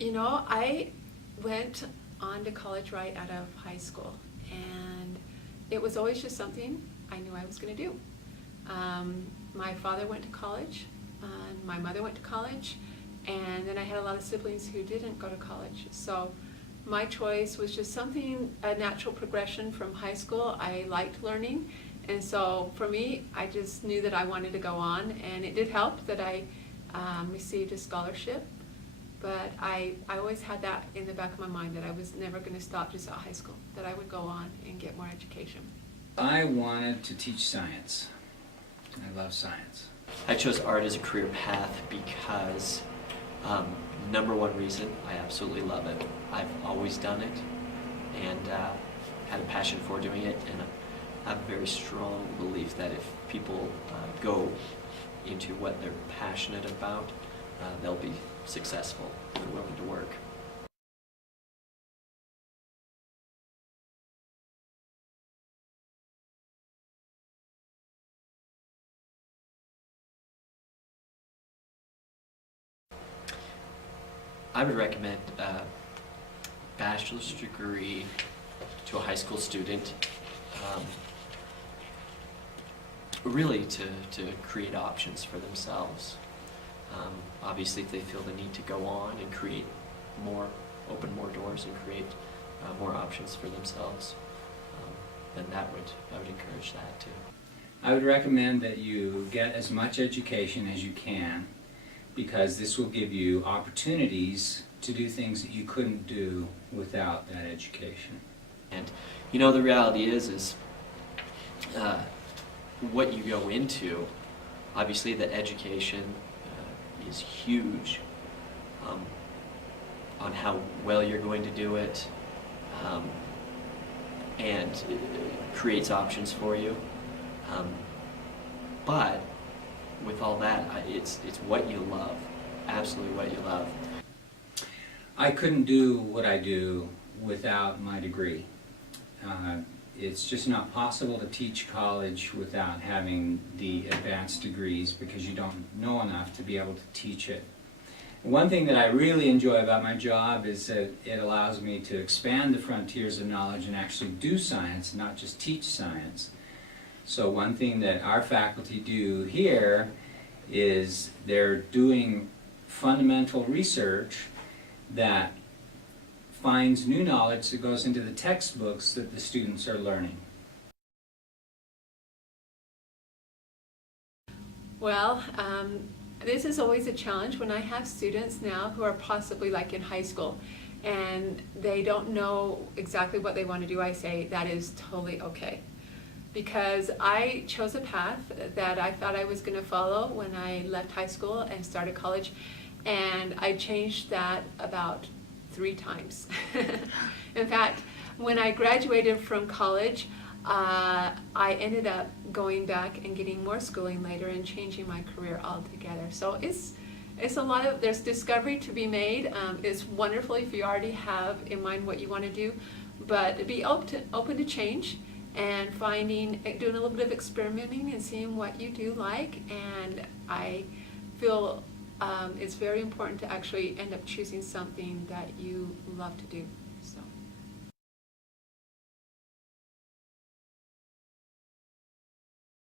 I went on to college right out of high school, and it was always just something I knew I was going to do. My father went to college, and my mother went to college, and then I had a lot of siblings who didn't go to college. So my choice was just something, a natural progression from high school. I liked learning, and so for me, I just knew that I wanted to go on, and it did help that I received a scholarship. But I always had that in the back of my mind that I was never going to stop just at high school, that I would go on and get more education. I wanted to teach science. I love science. I chose art as a career path because, number one reason, I absolutely love it. I've always done it and had a passion for doing it, and I have a very strong belief that if people go into what they're passionate about, they'll be successful and willing to work. I would recommend a bachelor's degree to a high school student, really to create options for themselves. Obviously, if they feel the need to go on and create more, open more doors and create more options for themselves, then I would encourage that too. I would recommend that you get as much education as you can, because this will give you opportunities to do things that you couldn't do without that education. And the reality is what you go into, obviously the education is huge on how well you're going to do it, and it creates options for you. But with all that, it's what you love, absolutely what you love. I couldn't do what I do without my degree. It's just not possible to teach college without having the advanced degrees, because you don't know enough to be able to teach it. One thing that I really enjoy about my job is that it allows me to expand the frontiers of knowledge and actually do science, not just teach science. So one thing that our faculty do here is they're doing fundamental research that finds new knowledge that goes into the textbooks that the students are learning. Well, this is always a challenge when I have students now who are possibly like in high school and they don't know exactly what they want to do. I say that is totally okay, because I chose a path that I thought I was going to follow when I left high school and started college, and I changed that about 3 times. In fact, when I graduated from college, I ended up going back and getting more schooling later and changing my career altogether. So it's a lot of, there's discovery to be made. It's wonderful if you already have in mind what you want to do, but be open to change and doing a little bit of experimenting and seeing what you do like. And I feel it's very important to actually end up choosing something that you love to do.